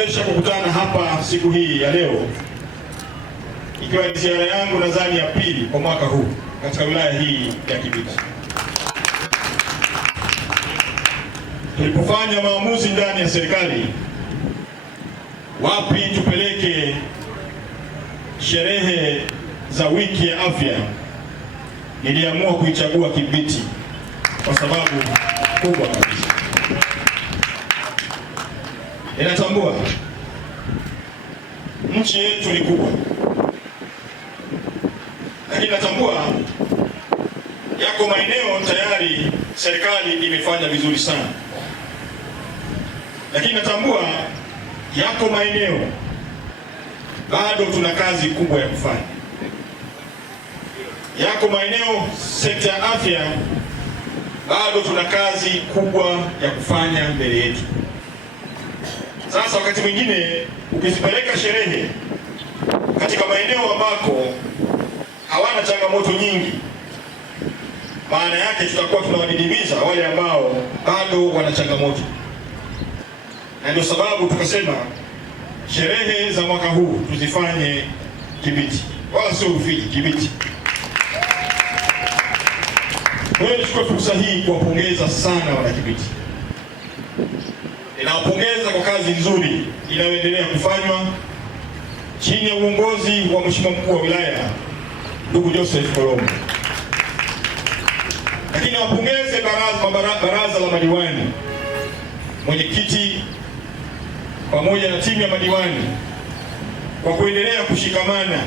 kuniwezesha kukutana hapa siku hii ya leo, ikiwa ni ziara yangu nadhani ya pili kwa mwaka huu katika wilaya hii ya Kibiti. Tulipofanya maamuzi ndani ya serikali wapi tupeleke sherehe za wiki ya afya, niliamua kuichagua Kibiti kwa sababu kubwa kabisa. Ninatambua nchi yetu ni kubwa, lakini natambua yako maeneo tayari serikali imefanya vizuri sana, lakini natambua yako maeneo bado tuna kazi kubwa ya kufanya. Yako maeneo sekta ya afya bado tuna kazi kubwa ya kufanya mbele yetu. Sasa wakati mwingine ukizipeleka sherehe katika maeneo ambako hawana changamoto nyingi, maana yake tutakuwa tunawadidimiza wale ambao bado wana changamoto, na ndio sababu tukasema sherehe za mwaka huu tuzifanye Kibiti, wala sio Rufiji, Kibiti. Kwa hiyo nichukue fursa hii kuwapongeza sana wana Kibiti. Ninawapongeza kwa kazi nzuri inayoendelea kufanywa chini ya uongozi wa Mheshimiwa Mkuu wa Wilaya ndugu Joseph Kolombo. Lakini nawapongeze baraza la madiwani, mwenyekiti pamoja na timu ya madiwani kwa kuendelea kushikamana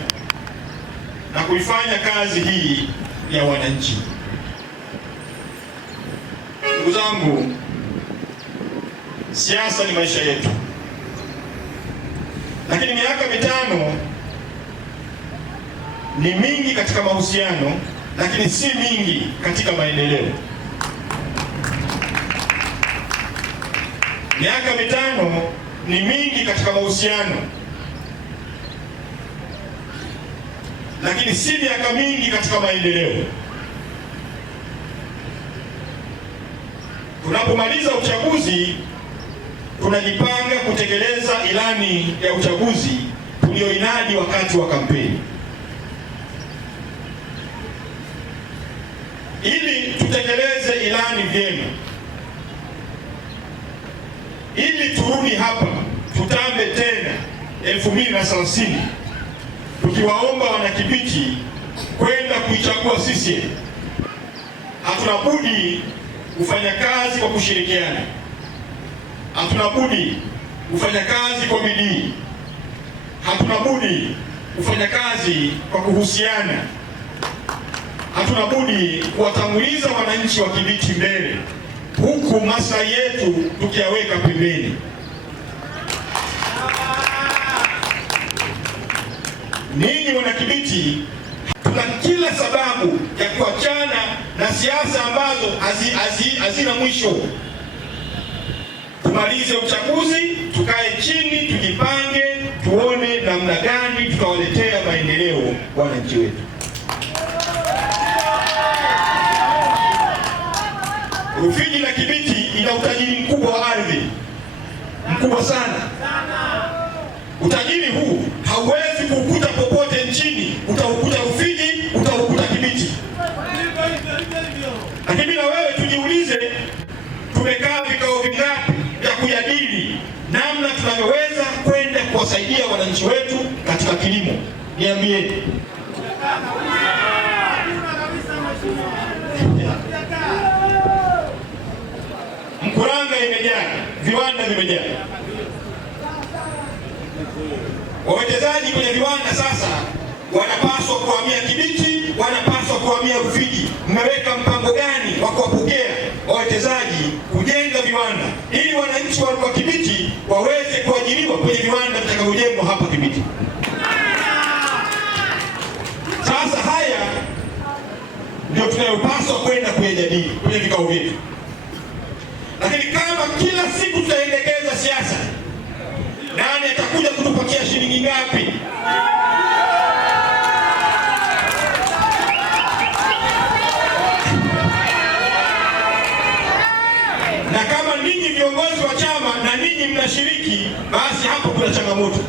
na kuifanya kazi hii ya wananchi. Ndugu zangu, siasa ni maisha yetu, lakini miaka mitano ni mingi katika mahusiano, lakini si mingi katika maendeleo. Miaka mitano ni mingi katika mahusiano, lakini si miaka mingi katika maendeleo. Tunapomaliza uchaguzi, tunajipanga kutekeleza ilani ya uchaguzi tulioinadi wakati wa kampeni. Ili tutekeleze ilani vyema, ili turudi hapa tutambe tena 2030 tukiwaomba wanakibiti kwenda kuichagua CCM, hatuna budi kufanya kazi kwa kushirikiana, hatuna budi kufanya kazi kwa bidii, hatuna budi kufanya kazi kwa kuhusiana, hatuna budi kuwatanguliza wananchi wa Kibiti mbele, huku maslahi yetu tukiyaweka pembeni. Ninyi wana Kibiti, tuna kila sababu ya kuachana na siasa ambazo hazina mwisho. Tumalize uchaguzi, tukae chini, tujipange, tuone namna gani tutawaletea maendeleo wananchi wetu. Rufiji na Kibiti ina utajiri mkubwa wa ardhi, mkubwa sana. Utajiri huu hauwezi kuukuta popote nchini, utaukuta Rufiji, utaukuta Kibiti. Lakini na wewe tujiulize, tumekaa vikao vingapi vya kujadili namna tunavyoweza kwenda kuwasaidia wananchi wetu katika kilimo? Niambie. Mkuranga imejaa, viwanda vimejaa. Wawekezaji kwenye viwanda sasa wanapaswa kuhamia Kibiti, wanapaswa kuhamia Rufiji. Mmeweka mpango gani wa kuwapokea wawekezaji kujenga viwanda ili wananchi wa Kibiti waweze kuajiriwa kwenye viwanda vitakavyojengwa hapa Kibiti? Sasa haya ndio tunayopaswa kwenda kuyajadili kwenye vikao vyetu. Lakini kama kila siku tutaendekeza siasa, nani atakuja kutupatia shilingi ngapi? Na kama ninyi viongozi wa chama na ninyi inashiriki, basi hapo kuna changamoto.